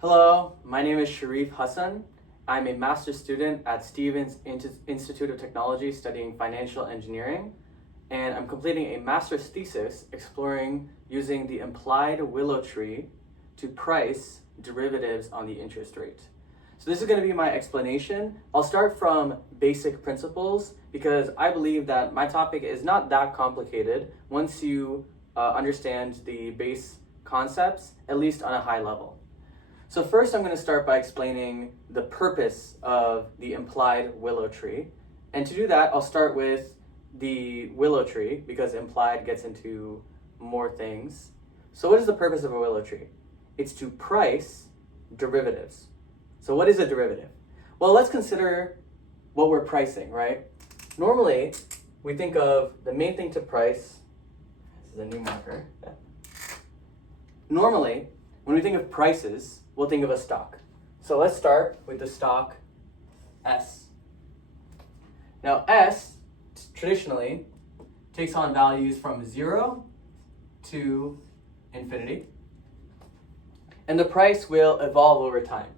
Hello, my name is Sharif Hassan. I'm a master's student at Stevens Institute of Technology studying financial engineering, and I'm completing a master's thesis exploring using the implied willow tree to price derivatives on the interest rate. So this is going to be my explanation. I'll start from basic principles because I believe that my topic is not that complicated once you understand the base concepts, at least on a high level. So first I'm going to start by explaining the purpose of the implied willow tree. And to do that, I'll start with the willow tree because implied gets into more things. So what is the purpose of a willow tree? It's to price derivatives. So what is a derivative? Well, let's consider what we're pricing, right? Normally, we think of the main thing to price, this is a new marker. Normally, when we think of prices, we'll think of a stock. So let's start with the stock S. Now S, traditionally, takes on values from 0 to infinity. And the price will evolve over time.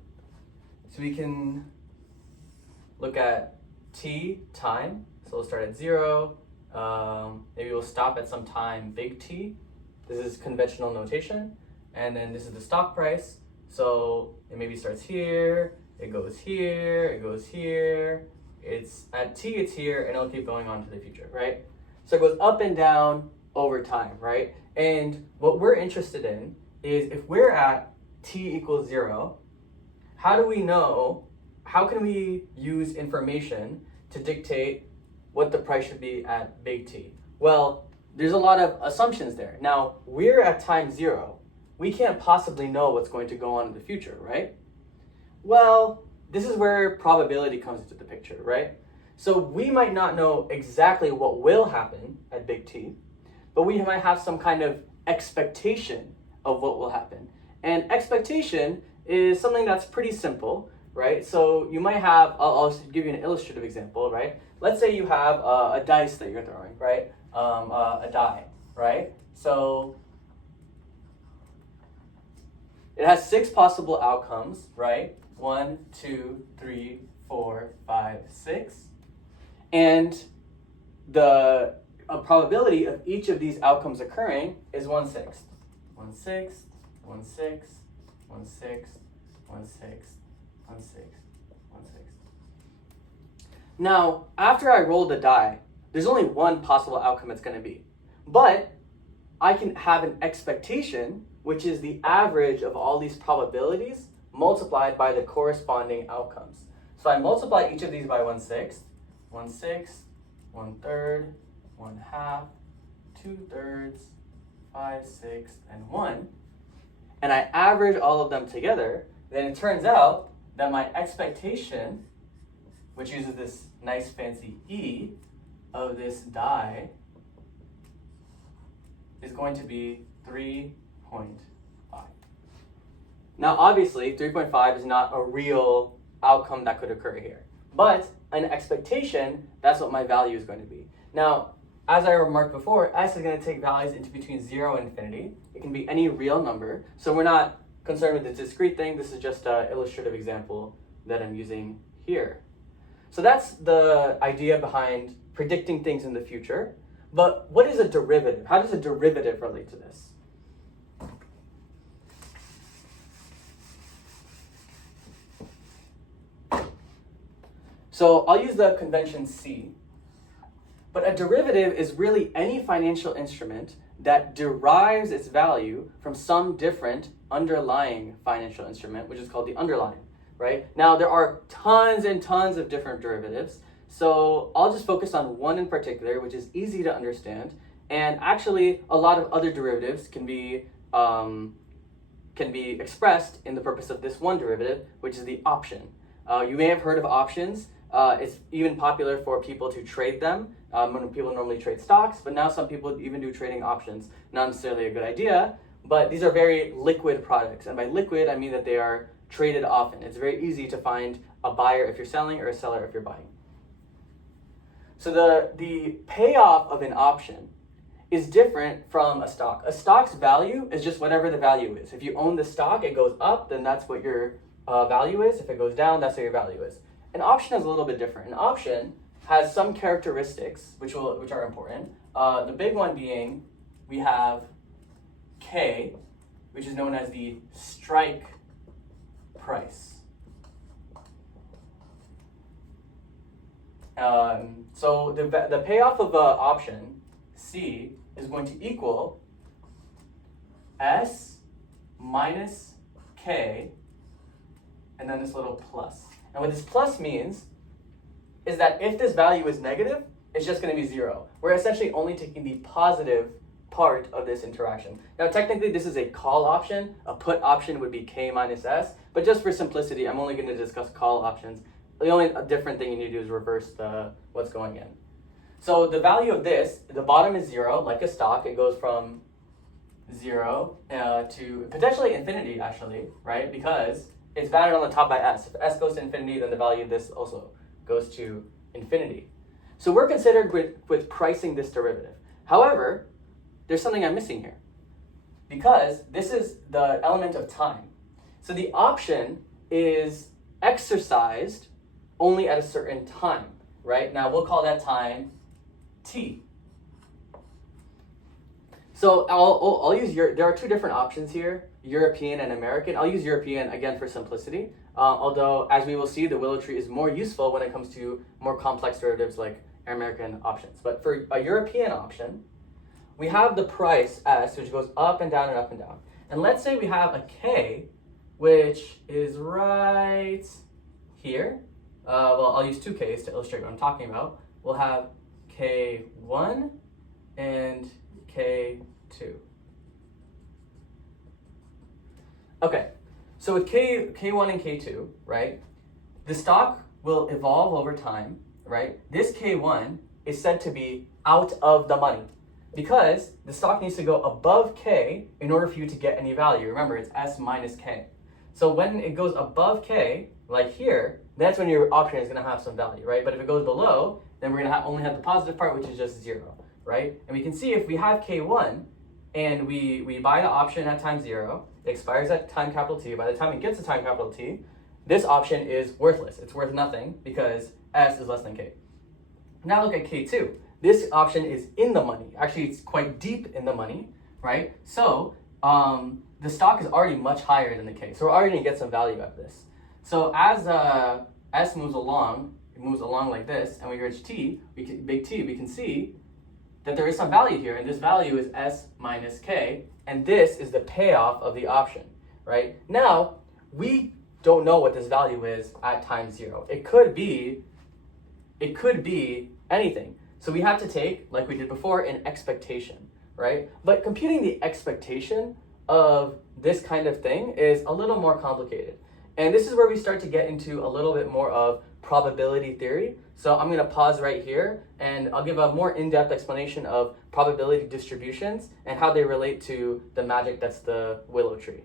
So we can look at T, time. So we'll start at 0. Maybe we'll stop at some time big T. This is conventional notation. And then this is the stock price. So it maybe starts here, it goes here, it goes here. It's at T, it's here, and it'll keep going on to the future, right? So it goes up and down over time, right? And what we're interested in is if we're at T equals 0, how can we use information to dictate what the price should be at big T? Well, there's a lot of assumptions there. Now, we're at time 0. We can't possibly know what's going to go on in the future, right? Well, this is where probability comes into the picture, right? So we might not know exactly what will happen at big T, but we might have some kind of expectation of what will happen. And expectation is something that's pretty simple, right? So you might have, I'll give you an illustrative example, right? Let's say you have a dice that you're throwing, right? A die, right? So it has 6 possible outcomes, right? 1, 2, 3, 4, 5, 6. And the probability of each of these outcomes occurring is 1/6. 1/6, 1/6, 1/6, 1/6, 1/6, 1/6. Now, after I roll the die, there's only one possible outcome it's going to be. But I can have an expectation, which is the average of all these probabilities multiplied by the corresponding outcomes. So I multiply each of these by 1/6, 1/6, 1/3, 1/2, 2/3, 5, 6, and 1. And I average all of them together, then it turns out that my expectation, which uses this nice fancy E of this die, is going to be 3.5. Now obviously 3.5 is not a real outcome that could occur here, but an expectation, that's what my value is going to be. Now, as I remarked before, S is going to take values into between 0 and infinity. It can be any real number, so we're not concerned with the discrete thing. This is just an illustrative example that I'm using here. So that's the idea behind predicting things in the future. But what is a derivative? How does a derivative relate to this? So I'll use the convention C. But a derivative is really any financial instrument that derives its value from some different underlying financial instrument, which is called the underlying, right? Now, there are tons and tons of different derivatives. So I'll just focus on one in particular, which is easy to understand. And actually, a lot of other derivatives can be expressed in the purpose of this one derivative, which is the option. You may have heard of options. It's even popular for people to trade them when people normally trade stocks, but now some people even do trading options. Not necessarily a good idea, but these are very liquid products. And by liquid, I mean that they are traded often. It's very easy to find a buyer if you're selling or a seller if you're buying. So the payoff of an option is different from a stock. A stock's value is just whatever the value is. If you own the stock, it goes up, then that's what your value is. If it goes down, that's what your value is. An option is a little bit different. An option has some characteristics which are important. The big one being we have K, which is known as the strike price. So the payoff of option C is going to equal S minus K, and then this little plus. And what this plus means is that if this value is negative, it's just going to be 0. We're essentially only taking the positive part of this interaction. Now, technically, this is a call option. A put option would be K minus S, but just for simplicity, I'm only going to discuss call options. The only different thing you need to do is reverse what's going in. So the value of this, the bottom is 0, like a stock. It goes from 0 to potentially infinity, actually, right? Because it's bounded on the top by S. If S goes to infinity, then the value of this also goes to infinity. So we're considered with pricing this derivative. However, there's something I'm missing here, because this is the element of time. So the option is exercised only at a certain time, right? Now we'll call that time T. So I'll use there are two different options here, European and American. I'll use European again for simplicity, although as we will see, the willow tree is more useful when it comes to more complex derivatives like American options. But for a European option, we have the price S, which goes up and down and up and down. And let's say we have a K, which is right here. Well, I'll use two Ks to illustrate what I'm talking about. We'll have K1 and K2. Okay, so with K1 and K2, right, the stock will evolve over time, right? This K1 is said to be out of the money because the stock needs to go above K in order for you to get any value. Remember, it's S minus K. So when it goes above K, like here, that's when your option is going to have some value, right? But if it goes below, then we're going to only have the positive part, which is just 0, right? And we can see if we have K1 and we buy the option at time 0, it expires at time capital T. By the time it gets to time capital T, this option is worthless. It's worth nothing because S is less than K. Now look at K2. This option is in the money. Actually, it's quite deep in the money, right? So the stock is already much higher than the K. So we're already going to get some value out of this. So as S moves along, it moves along like this, and we reach T, big T, we can see that there is some value here, and this value is S minus K, and this is the payoff of the option, right? Now, we don't know what this value is at time 0. It could be anything. So we have to take, like we did before, an expectation, right? But computing the expectation of this kind of thing is a little more complicated. And this is where we start to get into a little bit more of probability theory. So I'm going to pause right here and I'll give a more in-depth explanation of probability distributions and how they relate to the magic that's the willow tree.